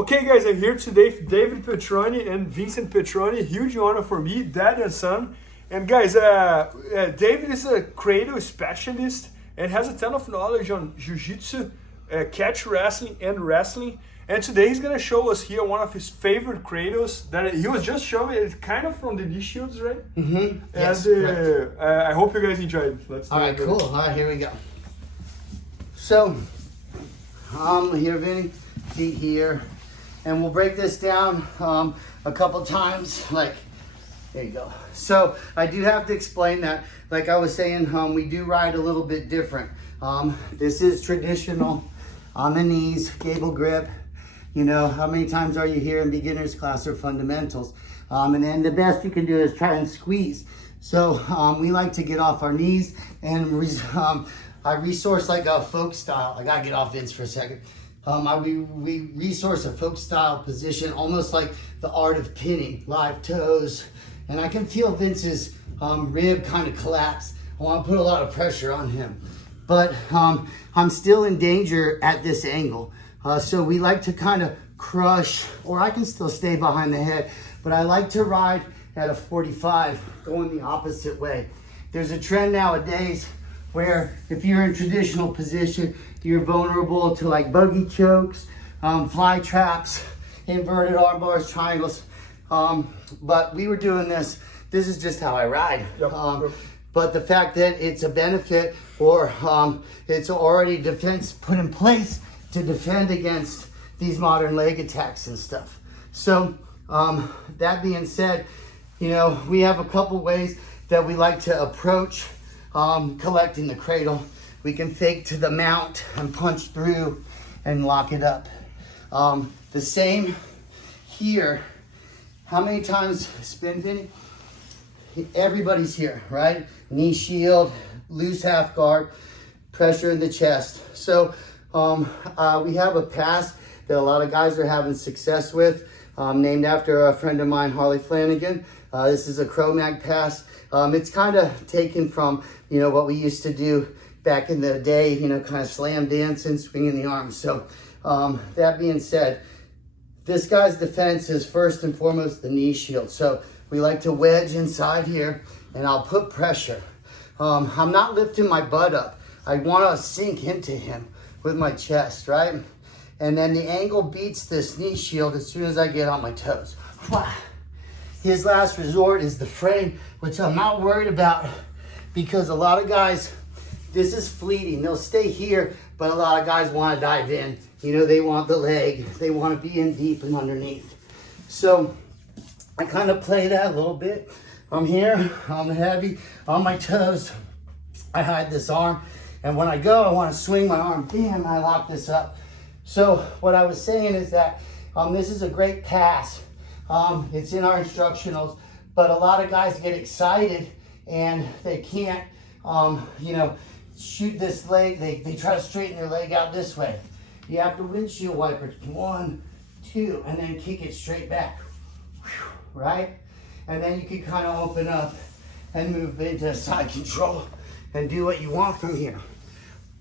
Okay, guys, I'm here today with David Petrone and Vincent Petrone. Huge honor for me, dad and son. And guys, David is a cradle specialist and has a ton of knowledge on Jiu-Jitsu, catch wrestling, and wrestling. And today he's gonna show us here one of his favorite cradles that he was just showing. It's kind of from the knee shields, right? Mm-hmm. Yes, and I hope you guys enjoyed it. Let's all right, cool. All right, here we go. So, here, Vinny, feet here. And we'll break this down a couple times, like, there you go. So I do have to explain that, like I was saying, we do ride a little bit different. This is traditional on the knees, gable grip. You know, how many times are you here in beginner's class or fundamentals? And then the best you can do is try and squeeze. So we like to get off our knees and I resource like a folk style. I gotta get off Vince for a second. We resource a folk style position, almost like the art of pinning, live toes. And I can feel Vince's rib kind of collapse. I want to put a lot of pressure on him. But I'm still in danger at this angle. So we like to kind of crush, or I can still stay behind the head, but I like to ride at a 45, going the opposite way. There's a trend nowadays where if you're in traditional position, you're vulnerable to like buggy chokes, fly traps, inverted arm bars, triangles. But we were doing this is just how I ride. Yep. But the fact that it's a benefit, or it's already defense put in place to defend against these modern leg attacks and stuff. So that being said, you know, we have a couple ways that we like to approach collecting the cradle. We can fake to the mount and punch through and lock it up. The same here. How many times spin, Vinny? Everybody's here, right? Knee shield, loose half guard, pressure in the chest. So we have a pass that a lot of guys are having success with, named after a friend of mine, Harley Flanagan. This is a Cro-Mag pass. It's kind of taken from, you know, what we used to do back in the day, you know, kind of slam dancing, swinging the arms. So that being said, this guy's defense is first and foremost the knee shield. So we like to wedge inside here and I'll put pressure. I'm not lifting my butt up. I want to sink into him with my chest, right? And then the angle beats this knee shield as soon as I get on my toes. His last resort is the frame, which I'm not worried about because a lot of guys, this is fleeting. They'll stay here, but a lot of guys want to dive in. You know, they want the leg. They want to be in deep and underneath. So I kind of play that a little bit. I'm here, I'm heavy, on my toes. I hide this arm. And when I go, I want to swing my arm. Bam, I lock this up. So what I was saying is that this is a great pass. It's in our instructionals, but a lot of guys get excited and they can't, you know, shoot this leg. They try to straighten their leg out this way. You have to windshield wiper. 1, 2, and then kick it straight back, right? And then you can kind of open up and move into side control and do what you want from here.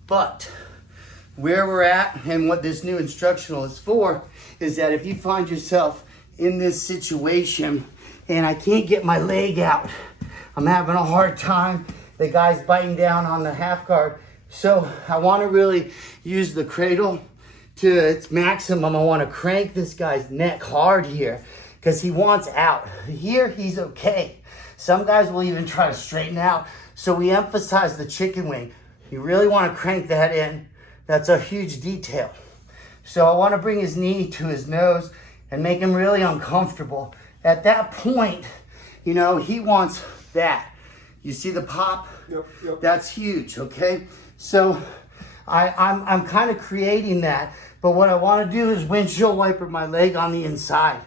But where we're at and what this new instructional is for is that if you find yourself in this situation and I can't get my leg out, I'm having a hard time, the guy's biting down on the half guard. So I want to really use the cradle to its maximum. I want to crank this guy's neck hard here because he wants out. Here, he's okay. Some guys will even try to straighten out. So we emphasize the chicken wing. You really want to crank that in. That's a huge detail. So I want to bring his knee to his nose and make him really uncomfortable. At that point, you know, he wants that. You see the pop? Yep. That's huge, okay? So I'm kind of creating that, but what I want to do is windshield wiper my leg on the inside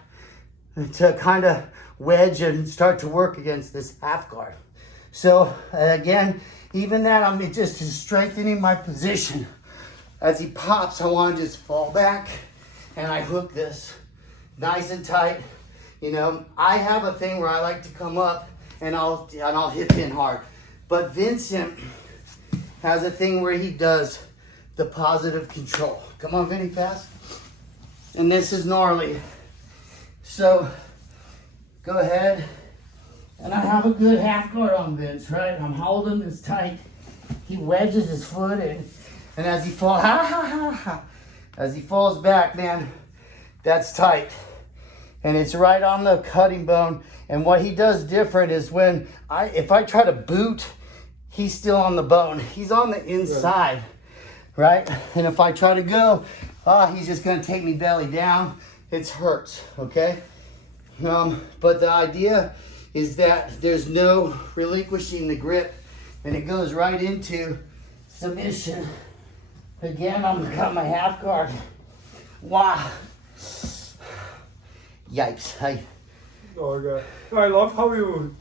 to kind of wedge and start to work against this half guard. So again, even that, I'm just strengthening my position. As he pops, I want to just fall back and I hook this nice and tight. You know, I have a thing where I like to come up and I'll hit in hard. But Vincent has a thing where he does the positive control. Come on, Vinny, fast. and this is gnarly. So go ahead, and I have a good half guard on Vince, right? I'm holding this tight. He wedges his foot in, and as he falls, as he falls back, man, that's tight. And it's right on the cutting bone. And what he does different is when if I try to boot, he's still on the bone. He's on the inside, right? And if I try to go, he's just gonna take me belly down. It hurts, okay? But the idea is that there's no relinquishing the grip, and it goes right into submission. Again, I'm gonna cut my half guard. Wow. Yikes. Oh god. No, I love how you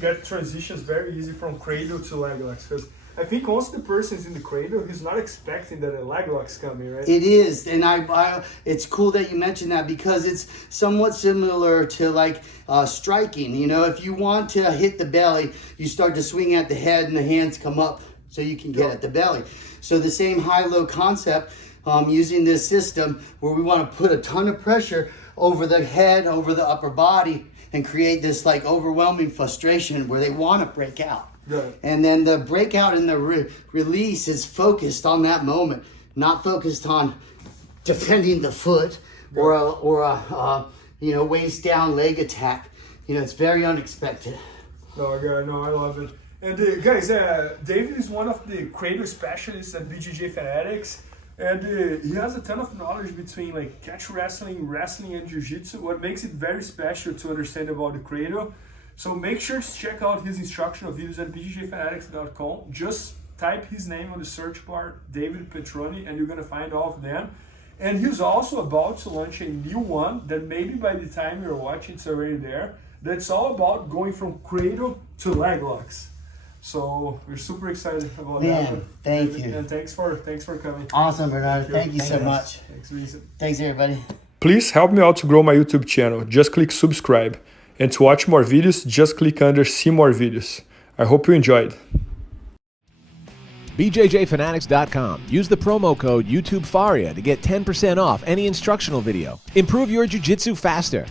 get transitions very easy from cradle to leg locks, because I think once the person is in the cradle, he's not expecting that a leg lock's coming, right? It is, and it's cool that you mentioned that, because it's somewhat similar to like striking. You know, if you want to hit the belly, you start to swing at the head and the hands come up so you can get at the belly. So the same high-low concept, using this system where we want to put a ton of pressure over the head, over the upper body, and create this like overwhelming frustration where they want to break out. Right. And then the breakout and the release is focused on that moment, not focused on defending the foot or a waist down leg attack. You know, it's very unexpected. Oh god, no, I love it. And guys, David is one of the cradle specialists at BJJ Fanatics. And he has a ton of knowledge between like catch wrestling, wrestling, and jiu-jitsu, what makes it very special to understand about the cradle. So make sure to check out his instructional videos at IBJJFanatics.com. Just type his name on the search bar, David Petrone, and you're gonna find all of them. And he's also about to launch a new one that maybe by the time you're watching, it's already there. That's all about going from cradle to leg locks. So we're super excited about that. Thank you. And thanks for coming. Awesome, Bernardo. Thank you so much. Thanks, Vincent. Thanks, everybody. Please help me out to grow my YouTube channel. Just click subscribe. And to watch more videos, just click under see more videos. I hope you enjoyed. BJJFanatics.com. Use the promo code YouTubeFaria to get 10% off any instructional video. Improve your jiu-jitsu faster.